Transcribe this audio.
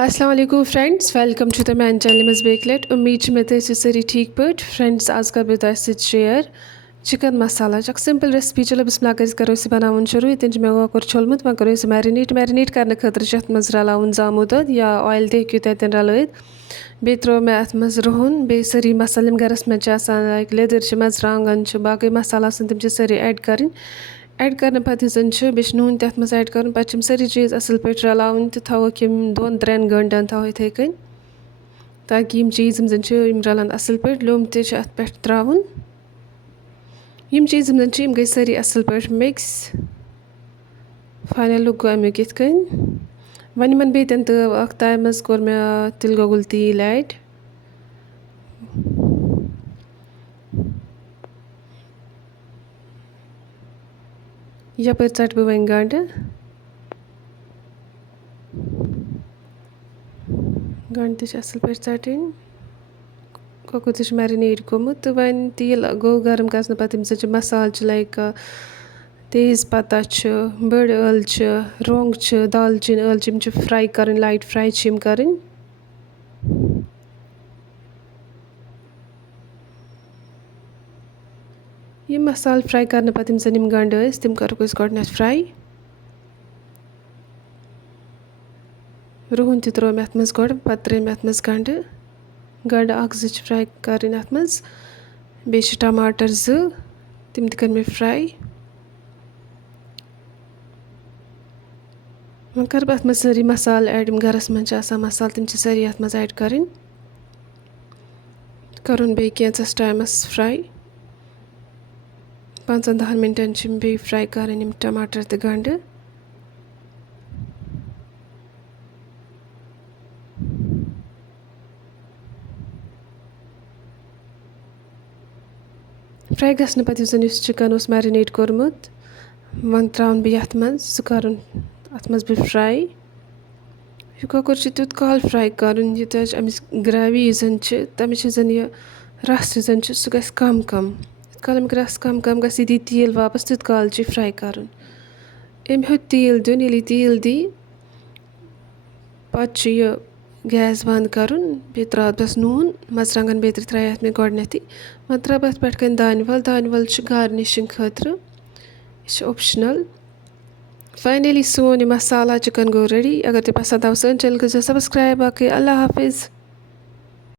अस्सलाम वालेकुम friends, welcome to the main channel मज बेकलेट। उम्मीद मे तो सारी ठीक पे फ्रेंड्स। आज कर बह शेयर चिकन मसाला सिंपल रेसिपी। चलो बिस्मिल्लाह करो बनावन शुरू। ये मे कोकर छोलमुत वो करो मैरिनेट करने खतर मज रलावन जामु दद या ऑयल तक तन रलित बे त्रो मे अत मज रुहन बे सारी मसाल गरस मे लाइक लेदर मरचांगन बाकी मसाला तम सारी ऐड कर ऐड करने पे बे नून तथ मज ऐड कर पे सारी चीज़ असल पे रलावन तो थोक 2-3 घंटन थो इथे कन ताकि चीज़ जन रलान असल पे लोम तथ पे त्रावन चीज़ जन गई सारी असल पे मिक्स फाइनल लुक गो अमुक इत कन वन मन बे तन तव अख ताय मज कोर मे तिल गोगुल तील ऐड यपर चट बह वन गंड असल पे चटन कोकुर तह मैरिनेट गोमुत तो वन तील गो गर्म गसन पे मसाल लाइक तेज़ पत्ता बड़ ٲल रोंग दालचीन ٲल फ्राई कर लाइट फ्राई कर ये मसाल फ्राई करने पे जन गंड तम कर गोड फ्राई रुहन त्रो मे अत मज गोड पे त्रे मे अत मज गंड अख फ्राई कर अत मज बे टमाटर तम कर मे फ्राई वो कर अत मज सारी मसाल ऐड गरस मज मसाल तम सारी अत मज ऐड कर बे कैंचस टाइमस फ्राई 5-10 मिनटन बे फ्राई कर टमाटर तो गंड फ्राई गसन पे चिकन मैरिनेट कोरमुत वन त्रावन बे अत मज सह कर अत मज बे फ्राई यह कोकुर तुत काल फ्राई कर यूत अमिस ग्रेवी जन तमिस जन यह रस जन सह गस कम इत काल अमुक रस कम गस दी तेल वापस तुत काल फ्राई कर अम हेत तेल दिन ये तेल दी पे यह गैस बंद कर बे त्रा बस नून मरचांगन बेतर त्रा मे गोडनथी वो त्रा अत पे कन दान वल गार्निशिंग खतर यह ऑप्शनल। फाइनली सोन मसाला चिकन गो रेडी। अगर तुम पसंद आव सन चैनल को सब्सक्राइब बाकी अल्लाह हाफिज़।